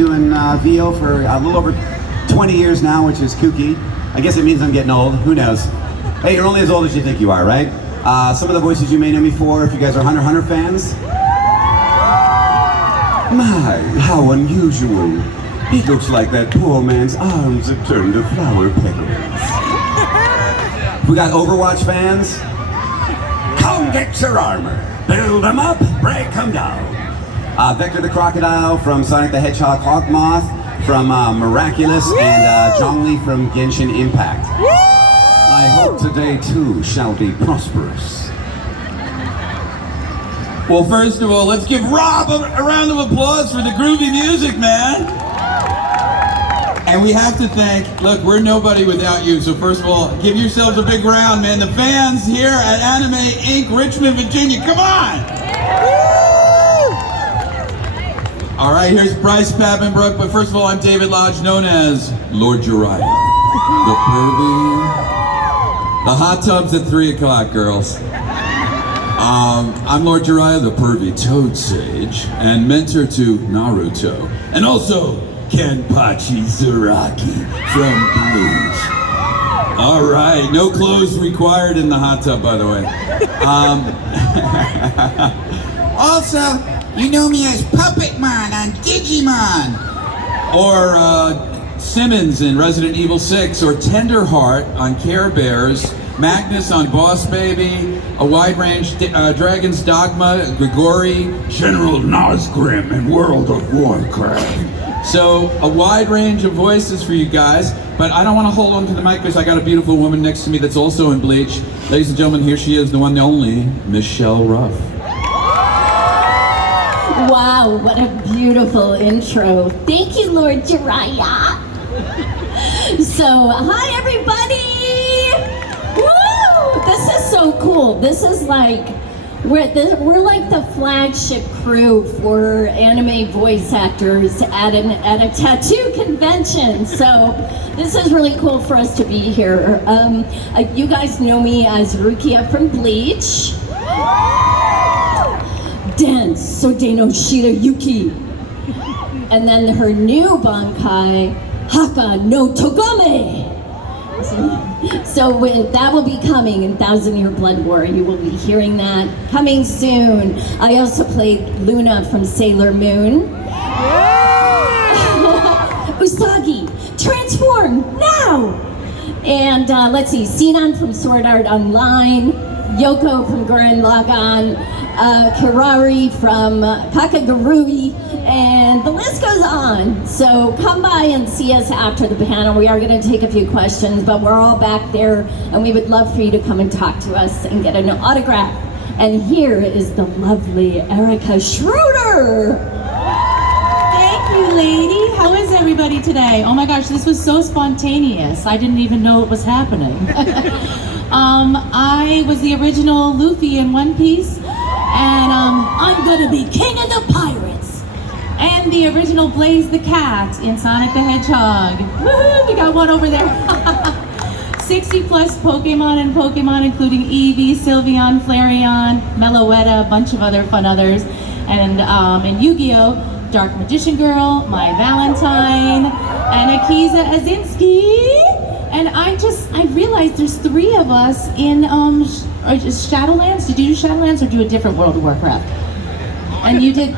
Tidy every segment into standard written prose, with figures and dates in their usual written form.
Doing VO for a little over 20 years now, which is kooky. I guess it means I'm getting old. Who knows? Hey, you're only as old as you think you are, right? Some of the voices you may know me for, if you guys are Hunter x Hunter fans. My, how unusual. It looks like that poor man's arms have turned to flower petals. We got Overwatch fans. Come get your armor. Build them up, break them down. Vector the Crocodile from Sonic the Hedgehog Hawkmoth, from Miraculous, and Zhongli from Genshin Impact. I hope today too shall be prosperous. Well, first of all, let's give Rob a round of applause for the groovy music, man. And we have to thank, look, we're nobody without you, so first of all, give yourselves a big round, man. The fans here at Anime Inc. Richmond, Virginia, come on! All right, here's Bryce Papenbrook, but first of all, I'm David Lodge, known as Lord Jiraiya, the pervy. The hot tub's at 3 o'clock, girls. I'm Lord Jiraiya, the pervy toad sage, and mentor to Naruto, and also Kenpachi Zaraki from Bleach. All right, no clothes required in the hot tub, by the way. Also, you know me as Puppetmon on Digimon. Or Simmons in Resident Evil 6, or Tenderheart on Care Bears, Magnus on Boss Baby, a wide range Dragon's Dogma, Grigori, General Nosgrim in World of Warcraft. So a wide range of voices for you guys, but I don't want to hold on to the mic because I got a beautiful woman next to me that's also in Bleach. Ladies and gentlemen, here she is, the one and only Michelle Ruff. Wow, what a beautiful intro. Thank you, Lord Jiraiya. So, hi everybody! Woo! This is so cool. This is like, we're like the flagship crew for anime voice actors at a tattoo convention. So, this is really cool for us to be here. You guys know me as Rukia from Bleach. Dance Sodeno Shirayuki. And then her new Bankai, Haka no Togame. So that will be coming in Thousand Year Blood War. You will be hearing that coming soon. I also played Luna from Sailor Moon. Usagi, transform now! And let's see, Sinan from Sword Art Online, Yoko from Gurren Lagann, Kirari from Kakagurui, and the list goes on. So come by and see us after the panel. We are going to take a few questions, but we're all back there, and we would love for you to come and talk to us and get an autograph. And here is the lovely Erica Schroeder. Thank you, lady. How is everybody today? Oh my gosh, this was so spontaneous. I didn't even know it was happening. I was the original Luffy in One Piece, and I'm gonna be king of the pirates. And the original Blaze the Cat in Sonic the Hedgehog. Woohoo, we got one over there. 60 plus Pokemon including Eevee, Sylveon, Flareon, Meloetta, a bunch of other fun others. And in Yu-Gi-Oh! Dark Magician Girl, My Valentine, and Akiza Azinski. And I realized there's 3 of us in Shadowlands. Did you do Shadowlands or do a different World of Warcraft? And you did.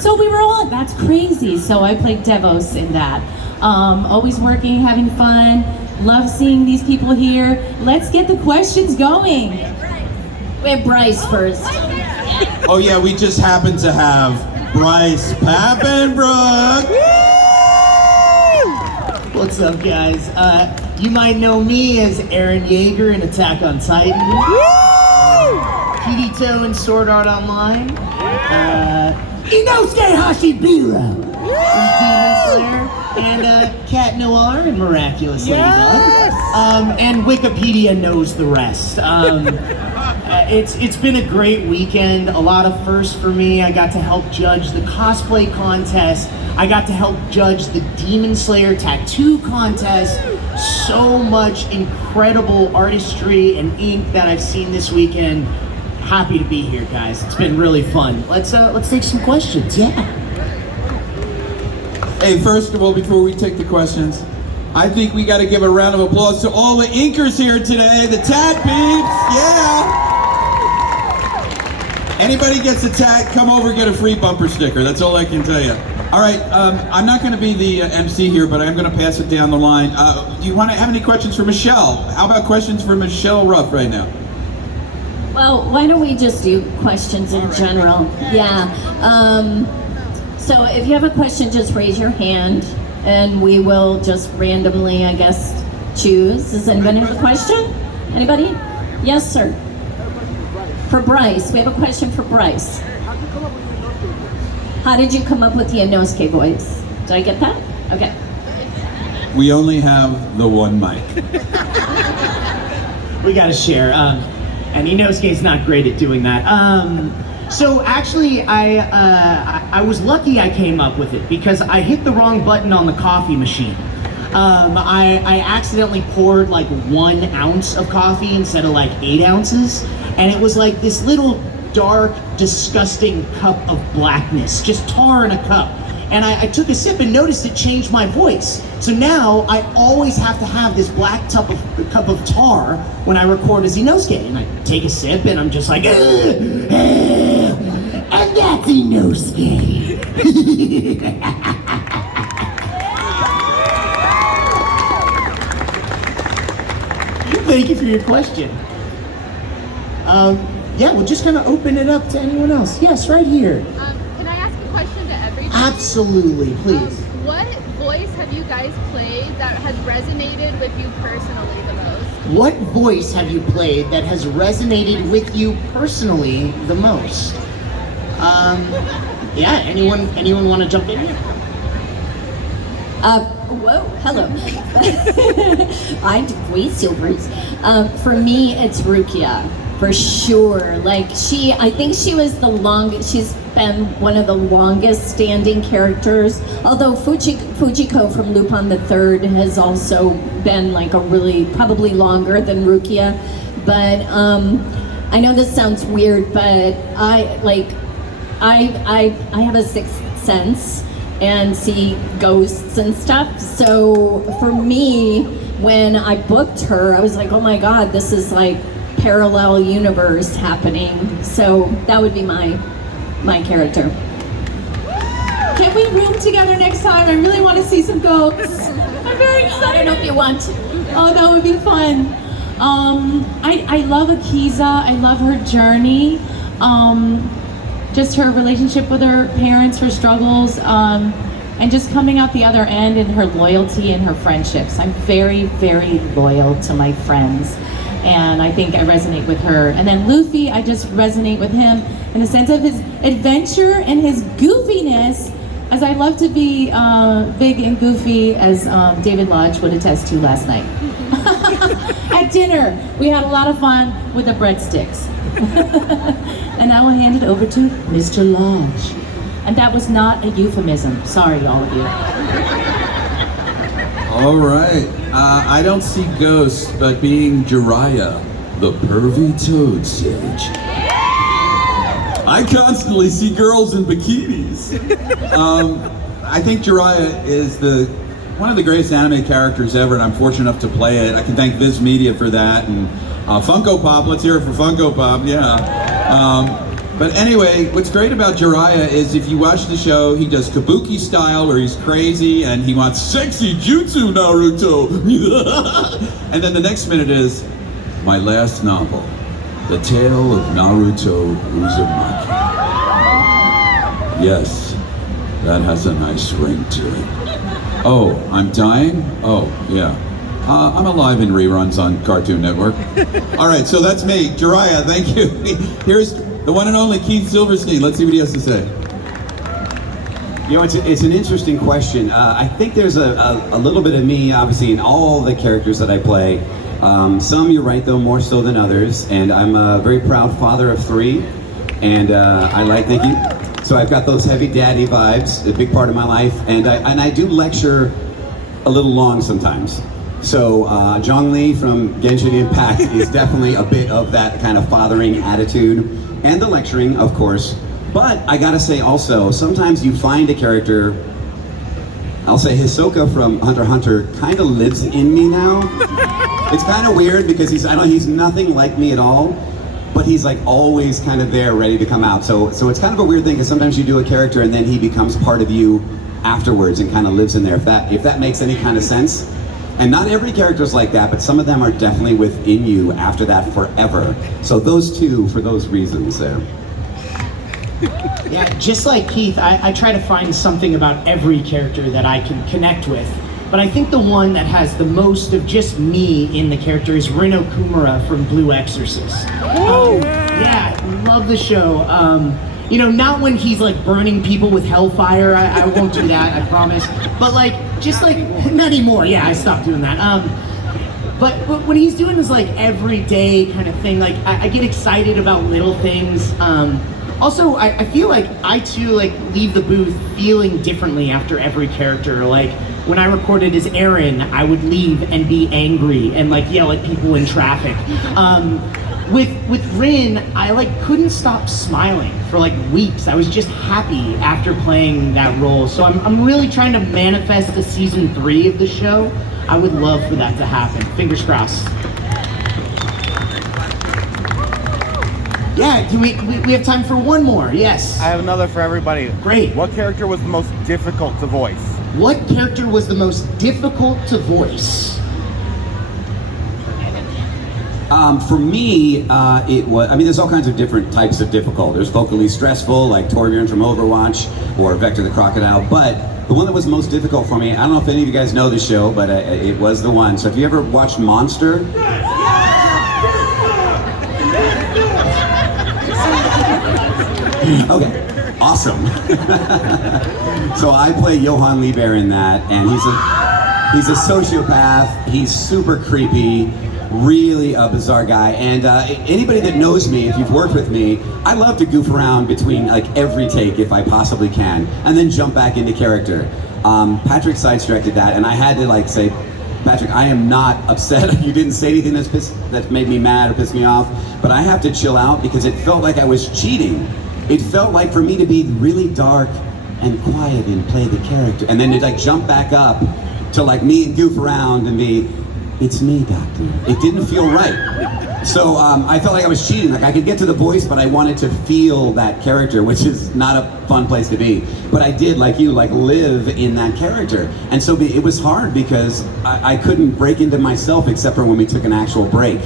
So we were all, that's crazy. So I played Devos in that. Always working, having fun. Love seeing these people here. Let's get the questions going. We have Bryce first. Oh yeah, we just happen to have Bryce Papenbrook. What's up, guys? You might know me as Eren Yeager in Attack on Titan. Kirito in Sword Art Online. Inosuke Hashibira in Demon Slayer. And Cat Noir in Miraculous Ladybug. And Wikipedia knows the rest. It's been a great weekend, a lot of firsts for me. I got to help judge the cosplay contest. I got to help judge the Demon Slayer tattoo contest. So much incredible artistry and ink that I've seen this weekend. Happy to be here, guys. It's been really fun. Let's take some questions. Yeah. Hey, first of all, before we take the questions, I think we got to give a round of applause to all the inkers here today, the Tat Peeps, yeah! Anybody gets a tat, come over and get a free bumper sticker, that's all I can tell you. All right, I'm not going to be the MC here, but I'm going to pass it down the line. Do you want to have any questions for Michelle? How about questions for Michelle Ruff right now? Well, why don't we just do questions in general? Yeah. So if you have a question, just raise your hand, and we will just randomly, I guess, choose. Does anybody have a question? Anybody? Yes, sir. For Bryce. We have a question for Bryce. How did you come up with the Inosuke voice? Did I get that? Okay. We only have the one mic. We gotta share. And Inosuke's not great at doing that. So actually, I was lucky I came up with it because I hit the wrong button on the coffee machine. I accidentally poured like 1 ounce of coffee instead of like 8 ounces, and it was like this little dark, disgusting cup of blackness, just tar in a cup. And I took a sip and noticed it changed my voice. So now I always have to have this black cup of tar when I record as Inosuke. And I take a sip and I'm just like, and that's Inosuke. Thank you for your question. Yeah, we'll just kind of open it up to anyone else. Yes, right here. Can I ask a question to everybody? Absolutely, please. What voice have you guys played that has resonated with you personally the most? What voice have you played that has resonated with you personally the most? Yeah, anyone want to jump in here? Whoa, hello. I do voiceovers. For me, it's Rukia, for sure. Like I think she was the longest, she's been one of the longest standing characters. Although Fujiko from Lupin the Third has also been like probably longer than Rukia. But I know this sounds weird, but I have a sixth sense and see ghosts and stuff. So for me, when I booked her, I was like, oh my God, this is like parallel universe happening. So that would be my character. Can we room together next time? I really want to see some ghosts. I'm very excited. I don't know if you want to. Oh, that would be fun. I love Akiza. I love her journey. Just her relationship with her parents, her struggles, and just coming out the other end and her loyalty and her friendships. I'm very, very loyal to my friends, and I think I resonate with her. And then Luffy, I just resonate with him in the sense of his adventure and his goofiness, as I love to be big and goofy, as David Lodge would attest to last night. At dinner, we had a lot of fun with the breadsticks. And I will hand it over to Mr. Lodge. And that was not a euphemism. Sorry, all of you. All right. I don't see ghosts, but being Jiraiya, the pervy toad sage, I constantly see girls in bikinis. I think Jiraiya is one of the greatest anime characters ever, and I'm fortunate enough to play it. I can thank Viz Media for that, and Funko Pop. Let's hear it for Funko Pop. Yeah. But anyway, what's great about Jiraiya is if you watch the show, he does Kabuki style where he's crazy and he wants sexy jutsu Naruto. And then the next minute is my last novel, The Tale of Naruto Uzumaki. Yes, that has a nice ring to it. Oh, I'm dying? Oh, yeah. I'm alive in reruns on Cartoon Network. All right, so that's me, Jiraiya, thank you. Here's the one and only Keith Silverstein. Let's see what he has to say. You know, it's an interesting question. I think there's a little bit of me, obviously, in all the characters that I play. Some, you're right, though, more so than others. And I'm a very proud father of 3. And thank you. So I've got those heavy daddy vibes, a big part of my life. And I do lecture a little long sometimes. So Zhongli from Genshin Impact is definitely a bit of that kind of fathering attitude. And the lecturing, of course. But I gotta say also, sometimes you find a character I'll say Hisoka from Hunter x Hunter kind of lives in me now. It's kind of weird because he's nothing like me at all, but he's like always kind of there, ready to come out. So it's kind of a weird thing because sometimes you do a character and then he becomes part of you afterwards and kind of lives in there. If that makes any kind of sense. And not every character's like that, but some of them are definitely within you after that forever. So those two, for those reasons there. Yeah, just like Keith, I try to find something about every character that I can connect with. But I think the one that has the most of just me in the character is Rin Okumura from Blue Exorcist. Yeah, love the show. You know, not when he's like burning people with hellfire. I won't do that, I promise. But like, just like, not anymore. Yeah, I stopped doing that. But when he's doing this like everyday kind of thing, like I get excited about little things. Also, I feel like I too like leave the booth feeling differently after every character. Like when I recorded as Aaron, I would leave and be angry and like yell at people in traffic. With Rin, I like couldn't stop smiling for like weeks. I was just happy after playing that role. So I'm really trying to manifest a season 3 of the show. I would love for that to happen. Fingers crossed. Yeah, do we have time for one more? Yes. I have another for everybody. Great. What character was the most difficult to voice? What character was the most difficult to voice? For me, it was, I mean, there's all kinds of different types of difficult. There's vocally stressful, like Torbjorn from Overwatch, or Vector the Crocodile, but the one that was most difficult for me, I don't know if any of you guys know the show, but it was the one. So have you ever watched Monster? Okay, awesome. So I play Johan Lieber in that, and he's a sociopath, he's super creepy, really a bizarre guy, and anybody that knows me, if you've worked with me, I love to goof around between like every take if I possibly can, and then jump back into character. Patrick Seitz directed that, and I had to like say, Patrick, I am not upset. You didn't say anything that made me mad or pissed me off, but I have to chill out because it felt like I was cheating. It felt like for me to be really dark and quiet and play the character, and then to like jump back up to like me and goof around and be, it's me, Doctor. It didn't feel right. So I felt like I was cheating. Like I could get to the voice, but I wanted to feel that character, which is not a fun place to be. But I did, like you, like live in that character. And so it was hard because I couldn't break into myself except for when we took an actual break.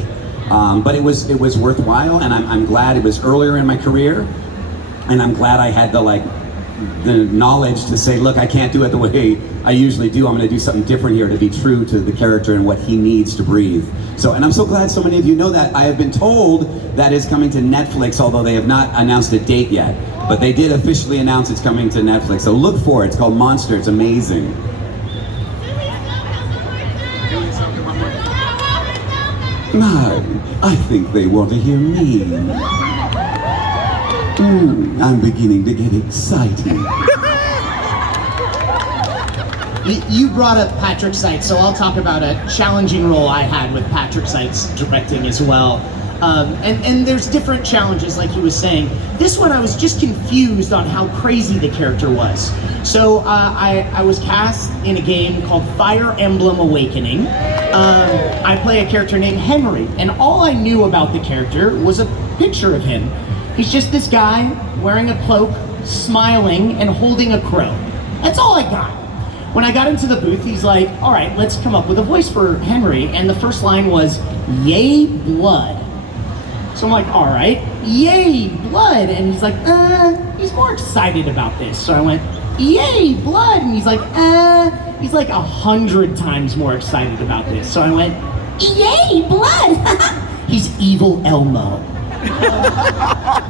But it was worthwhile, and I'm glad it was earlier in my career, and I'm glad I had the knowledge to say, look, I can't do it the way I usually do. I'm going to do something different here to be true to the character and what he needs to breathe. So, and I'm so glad so many of you know that. I have been told that is coming to Netflix, although they have not announced a date yet. But they did officially announce it's coming to Netflix. So look for it. It's called Monster. It's amazing. I think they want to hear me. I'm beginning to get excited. You brought up Patrick Seitz, so I'll talk about a challenging role I had with Patrick Seitz directing as well. And there's different challenges, like he was saying. This one I was just confused on how crazy the character was. So I was cast in a game called Fire Emblem Awakening. I play a character named Henry, and all I knew about the character was a picture of him. He's just this guy wearing a cloak, smiling, and holding a crow. That's all I got. When I got into the booth, he's like, all right, let's come up with a voice for Henry. And the first line was, yay, blood. So I'm like, all right, yay, blood. And he's like, he's more excited about this. So I went, yay, blood. And he's like 100 times more excited about this. So I went, yay, blood. He's evil Elmo.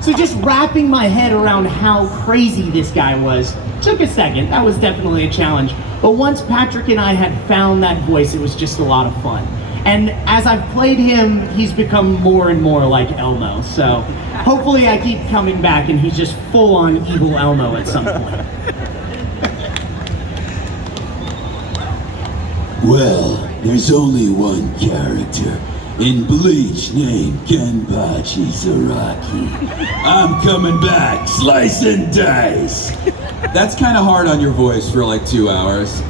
So just wrapping my head around how crazy this guy was took a second. That was definitely a challenge. But once Patrick and I had found that voice, it was just a lot of fun. And as I've played him, he's become more and more like Elmo. So hopefully I keep coming back and he's just full on evil Elmo at some point. Well, there's only one character in Bleach named Genpachi Zaraki. I'm coming back, slice and dice. That's kind of hard on your voice for like 2 hours.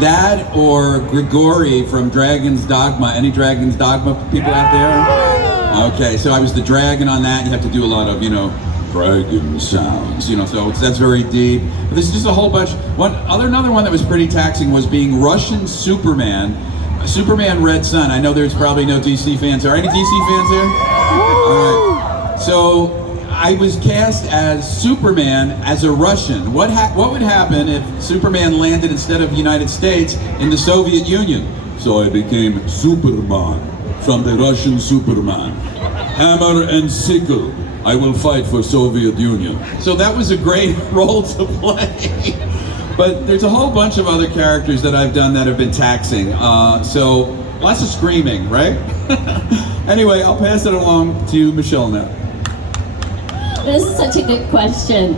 That or Grigori from Dragon's Dogma. Any Dragon's Dogma people out there? Okay, so I was the dragon on that. You have to do a lot of, dragon sounds, so that's very deep. But there's just a whole bunch. Another one that was pretty taxing was being Russian Superman. Superman Red Sun. I know there's probably no DC fans. Are any DC fans here? All right. So I was cast as Superman as a Russian. What would happen if Superman landed instead of the United States in the Soviet Union? So I became Superman from the Russian Superman. Hammer and sickle. I will fight for Soviet Union. So that was a great role to play. But there's a whole bunch of other characters that I've done that have been taxing. So lots of screaming, right? Anyway, I'll pass it along to Michelle now. This is such a good question.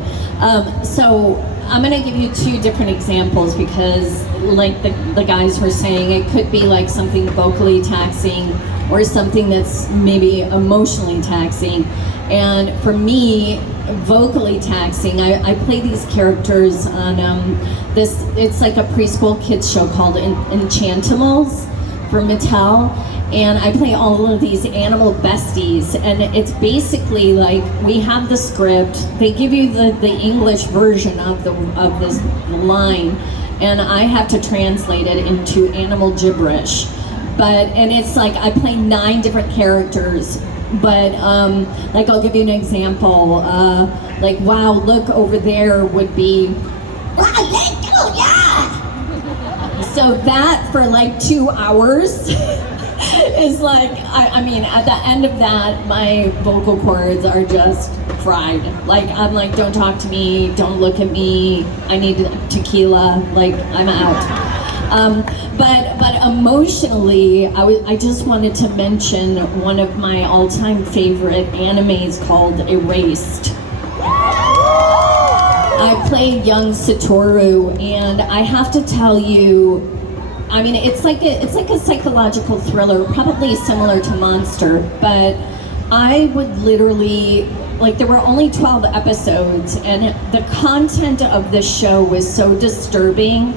So I'm going to give you 2 different examples because, like the guys were saying, it could be like something vocally taxing or something that's maybe emotionally taxing. And for me, vocally taxing, I play these characters on it's like a preschool kids show called Enchantimals for Mattel. And I play all of these animal besties, and it's basically like we have the script. They give you the English version of this line, and I have to translate it into animal gibberish. And it's like I play 9 different characters. But like I'll give you an example. Like wow, look over there would be. Wow, look, yeah. So that for like 2 hours. Is like, I mean, at the end of that, my vocal cords are just fried. Like, I'm like, don't talk to me, don't look at me, I need tequila, like, I'm out. But emotionally, I just wanted to mention one of my all-time favorite animes called Erased. I played young Satoru, and I have to tell you, I mean, it's like a psychological thriller, probably similar to Monster, but I would literally, like, there were only 12 episodes, and the content of this show was so disturbing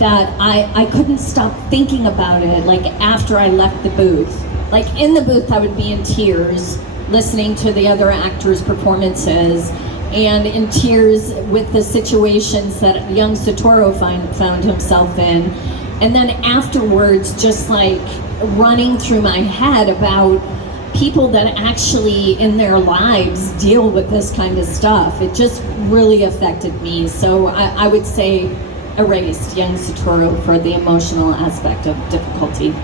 that I couldn't stop thinking about it, like, after I left the booth. Like, in the booth, I would be in tears, listening to the other actors' performances, and in tears with the situations that young Satoru found himself in. And then afterwards, just like running through my head about people that actually in their lives deal with this kind of stuff. It just really affected me. So I would say Erased, young Satoru, for the emotional aspect of difficulty.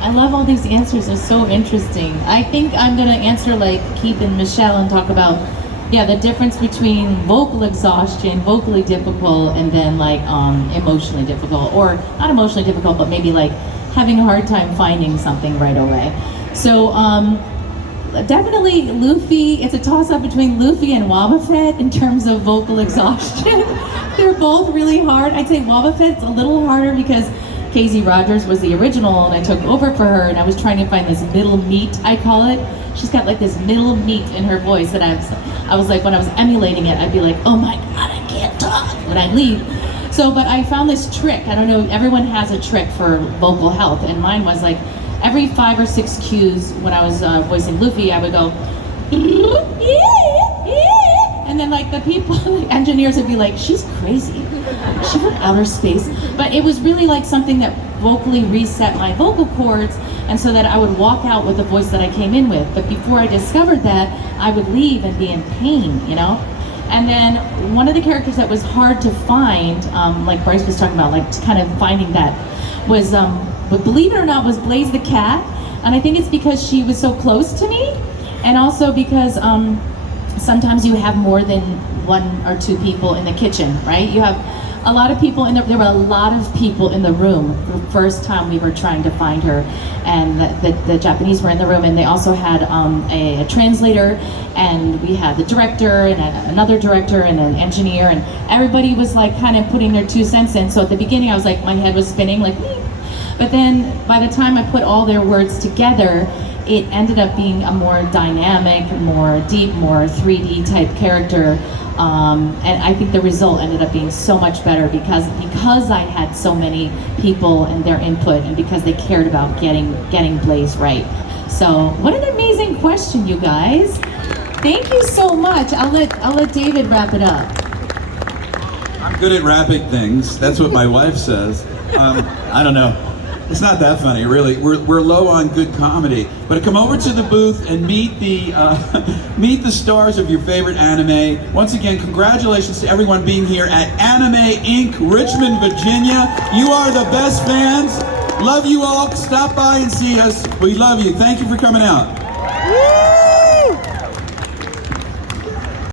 I love all these answers, they're so interesting. I think I'm gonna answer like Keith and Michelle and talk about the difference between vocal exhaustion, vocally difficult, and then like emotionally difficult, or not emotionally difficult, but maybe like having a hard time finding something right away. So definitely Luffy, it's a toss-up between Luffy and Wobbuffet in terms of vocal exhaustion. They're both really hard. I'd say Wobbuffet's a little harder because Casey Rogers was the original and I took over for her, and I was trying to find this middle meat, I call it. She's got like this middle meat in her voice that I was like, when I was emulating it, I'd be like, oh my God, I can't talk when I leave. So, but I found this trick. I don't know, everyone has a trick for vocal health, and mine was like, every 5 or 6 cues when I was voicing Luffy, I would go, and then like the people, the engineers would be like, she's crazy. She from outer space. But it was really like something that vocally reset my vocal cords, and so that I would walk out with the voice that I came in with. But before I discovered that, I would leave and be in pain, you know? And then one of the characters that was hard to find, like Bryce was talking about, like kind of finding that, was, but believe it or not, was Blaze the cat. And I think it's because she was so close to me, and also because sometimes you have more than 1 or 2 people in the kitchen, right? You have a lot of people there were a lot of people in the room the first time we were trying to find her, and the Japanese were in the room, and they also had a translator, and we had the director and another director and an engineer, and everybody was like kind of putting their 2 cents in. So at the beginning I was like, my head was spinning like, But then by the time I put all their words together, it ended up being a more dynamic, more deep, more 3D type character. And I think the result ended up being so much better because I had so many people and their input, and because they cared about getting Blaze right. So what an amazing question, you guys. Thank you so much. I'll let David wrap it up. I'm good at wrapping things. That's what my wife says. I don't know. It's not that funny, really. We're low on good comedy. But come over to the booth and meet the meet the stars of your favorite anime. Once again, congratulations to everyone being here at Anime Inc. Richmond, Virginia. You are the best fans. Love you all. Stop by and see us. We love you. Thank you for coming out.